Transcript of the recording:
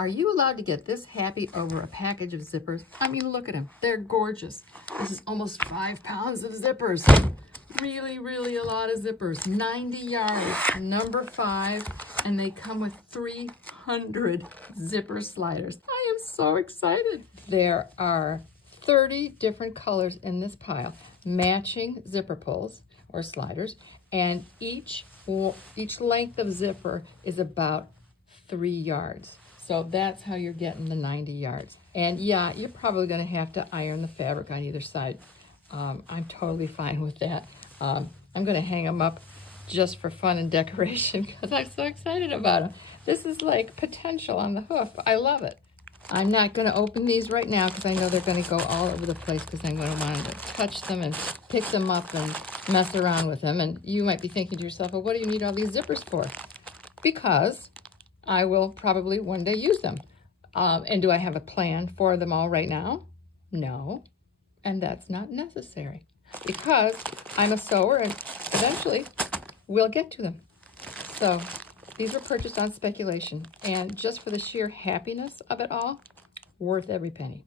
Are you allowed to get this happy over a package of zippers? I mean, look at them. They're gorgeous. This is almost 5 pounds of zippers. Really, really a lot of zippers. 90 yards, number 5, and they come with 300 zipper sliders. I am so excited. There are 30 different colors in this pile, matching zipper pulls or sliders, and each length of zipper is about 3 yards. So that's how you're getting the 90 yards. And yeah, you're probably going to have to iron the fabric on either side. I'm totally fine with that. I'm going to hang them up just for fun and decoration because I'm so excited about them. This is like potential on the hoof. I love it. I'm not going to open these right now because I know they're going to go all over the place because I'm going to want to touch them and pick them up and mess around with them. And you might be thinking to yourself, well, what do you need all these zippers for? Because I will probably one day use them. And do I have a plan for them all right now? No. And that's not necessary because I'm a sewer and eventually we'll get to them. So these were purchased on speculation, and just for the sheer happiness of it all, worth every penny.